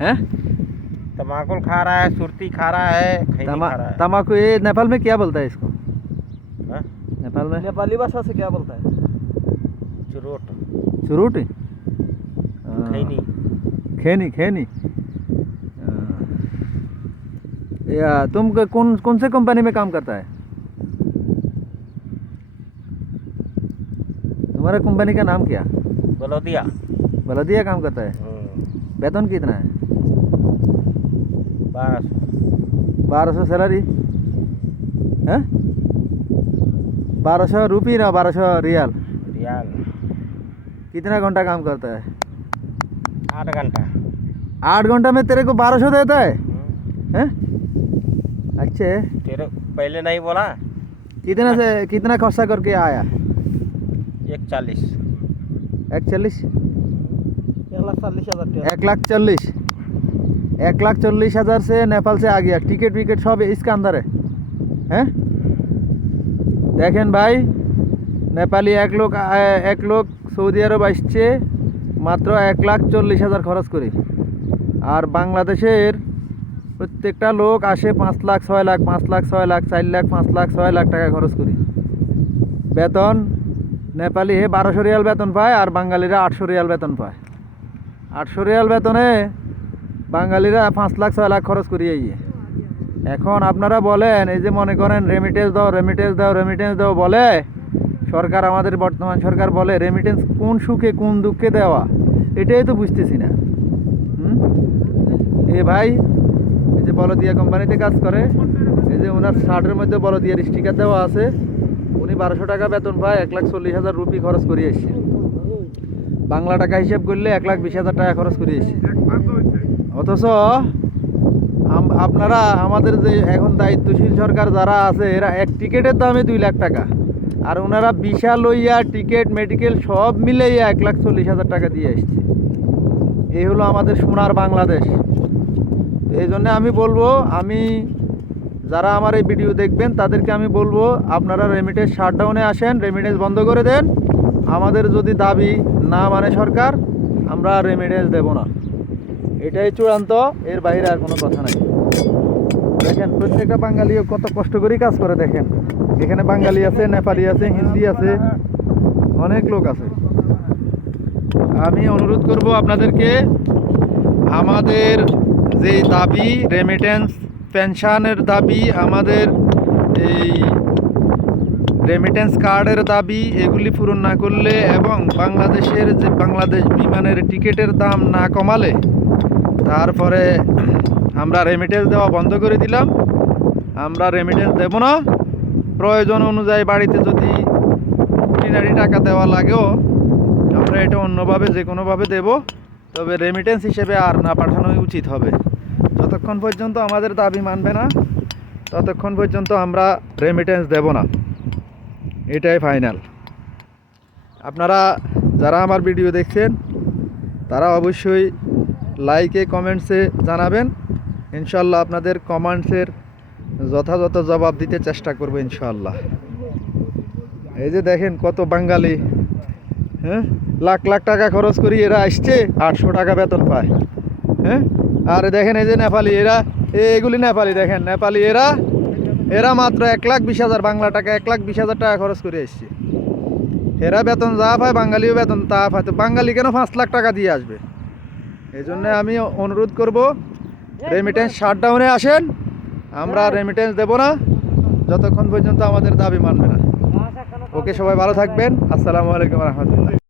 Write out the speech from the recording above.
हैं? तमाकुल खा रहा है, सुरती खा रहा है, खैनी खा रहा है। तम्बाकू ये नेपाल में क्या बोलता है इसको? हाँ? नेपाल में नेपाली भाषा से क्या बोलता है? चुरोट, चुरूट खैनी। खैनी खैनी। या तुम कौन कौन से कंपनी में काम करता है? तुम्हारा कंपनी का नाम क्या? बलौदिया। बलदिया काम करता है। वेतन कितना है? 1200। 1200 सैलरी है? 1200 रुपये ना 1200 रियाल? रियाल। कितना घंटा काम करता है? 8 घंटा। 8 घंटा में तेरे को 1200 देता है? हैं? अच्छा है। तेरे पहले नहीं बोला? कितना खर्चा करके आया? 140। 140? 1,40,000 1,40,000। 1,40,000 से नेपाल से आ गया। टिकट विकेट सब इसके अंदर है हैं? देखें भाई, नेपाली एक लोग सऊदी आरब আসছে মাত্র 1,40,000 খরচ করে, আর বাংলাদেশের প্রত্যেকটা লোক আসে 5 লাখ 6 লাখ 5 লাখ 6 লাখ 4 লাখ 5 লাখ 6 লাখ টাকা খরচ করে। বেতন নেপালি 1200 রিয়াল বেতন পায় আর বাঙালিরা 800 রিয়াল বেতন পায়। 800 রিয়াল বেতনে বাঙালিরা 5 লাখ 6 লাখ খরচ করিয়ে। এখন আপনারা বলেন, এই যে মনে করেন রেমিটেন্স দাও রেমিটেন্স দাও রেমিটেন্স দাও বলে সরকার, আমাদের বর্তমান সরকার বলে রেমিটেন্স কোন সুখে কোন দুঃখে দেওয়া, এটাই তো বুঝতেছি না। এ ভাই, এই যে বলদিয়া কোম্পানিতে কাজ করে, এই যে ওনার শার্টের মধ্যে বলদিয়ার স্টিকার দেওয়া আছে। উনি 1200 টাকা বেতন পায়, 1,40,000 রুপি খরচ করিয়ে এসছে। বাংলা টাকা হিসেব করলে 1,20,000 টাকা খরচ করিয়ে এসছে। অথচ আপনারা আমাদের যে এখন দায়িত্বশীল সরকার যারা আছে, এরা এক টিকিটের দামে 2 লাখ টাকা, আর ওনারা ভিসা লইয়া টিকিট মেডিকেল সব মিলাইয়া 1,40,000 টাকা দিয়ে এসছে। এই হলো আমাদের সোনার বাংলাদেশ। এই জন্য আমি বলবো, যারা আমার এই ভিডিও দেখবেন তাদেরকে আমি বলবো, আপনারা রেমিটেন্স শাটডাউনে আসেন, রেমিটেন্স বন্ধ করে দেন। আমাদের যদি দাবি না মানে সরকার, আমরা রেমিটেন্স দেব না, এটাই চূড়ান্ত, এর বাইরে আর কোনো কথা নাই। দেখেন প্রত্যেকটা বাঙালিও কত কষ্ট করে কাজ করে। দেখেন এখানে বাঙালি আছে, নেপালি আছে, হিন্দি আছে, অনেক লোক আছে। আমি অনুরোধ করব আপনাদেরকে, আমাদের যে দাবি রেমিটেন্স পেনশনের দাবি, আমাদের এই রেমিটেন্স কার্ডের দাবি, এগুলি পূরণ না করলে এবং বাংলাদেশের যে বাংলাদেশ বিমানের টিকিটের দাম না কমালে, তারপরে আমরা রেমিটেন্স দেওয়া বন্ধ করে দিলাম। আমরা রেমিটেন্স দেব না। প্রয়োজন অনুযায়ী বাড়িতে যদি কিনারি টাকা দেওয়া লাগেও আমরা এটা অন্যভাবে যে কোনোভাবে দেব, তবে রেমিটেন্স হিসেবে আর না পাঠানোই উচিত হবে। যতক্ষণ পর্যন্ত আমাদের দাবি মানবে না, ততক্ষণ পর্যন্ত আমরা রেমিটেন্স দেব না, এটাই ফাইনাল। আপনারা যারা আমার ভিডিও দেখছেন তারা অবশ্যই লাইকে কমেন্টসে জানাবেন। ইনশাল্লাহ আপনাদের কমেন্টসের যথাযথ জবাব দিতে চেষ্টা করবো ইনশাল্লাহ। এই যে দেখেন কত বাঙালি, হ্যাঁ, লাখ লাখ টাকা খরচ করি এরা আসছে, 800 টাকা বেতন পায়। হ্যাঁ, আর দেখেন এই যে নেপালি, এগুলি নেপালি, দেখেন নেপালি, এরা মাত্র 1,20,000 বাংলা টাকা, 1,20,000 টাকা খরচ করে এসছে। এরা বেতন যা পায় বাঙালিও বেতন তা পায়, তো বাঙালি কেন 5 লাখ টাকা দিয়ে আসবে? এই জন্যে আমি অনুরোধ করব, রেমিটেন্স শাটডাউনে আসেন। আমরা রেমিটেন্স দেব না যতক্ষণ পর্যন্ত আমাদের দাবি মানবে না। ওকে, সবাই ভালো থাকবেন। আসসালামু আলাইকুম রহমতুল্লাহ।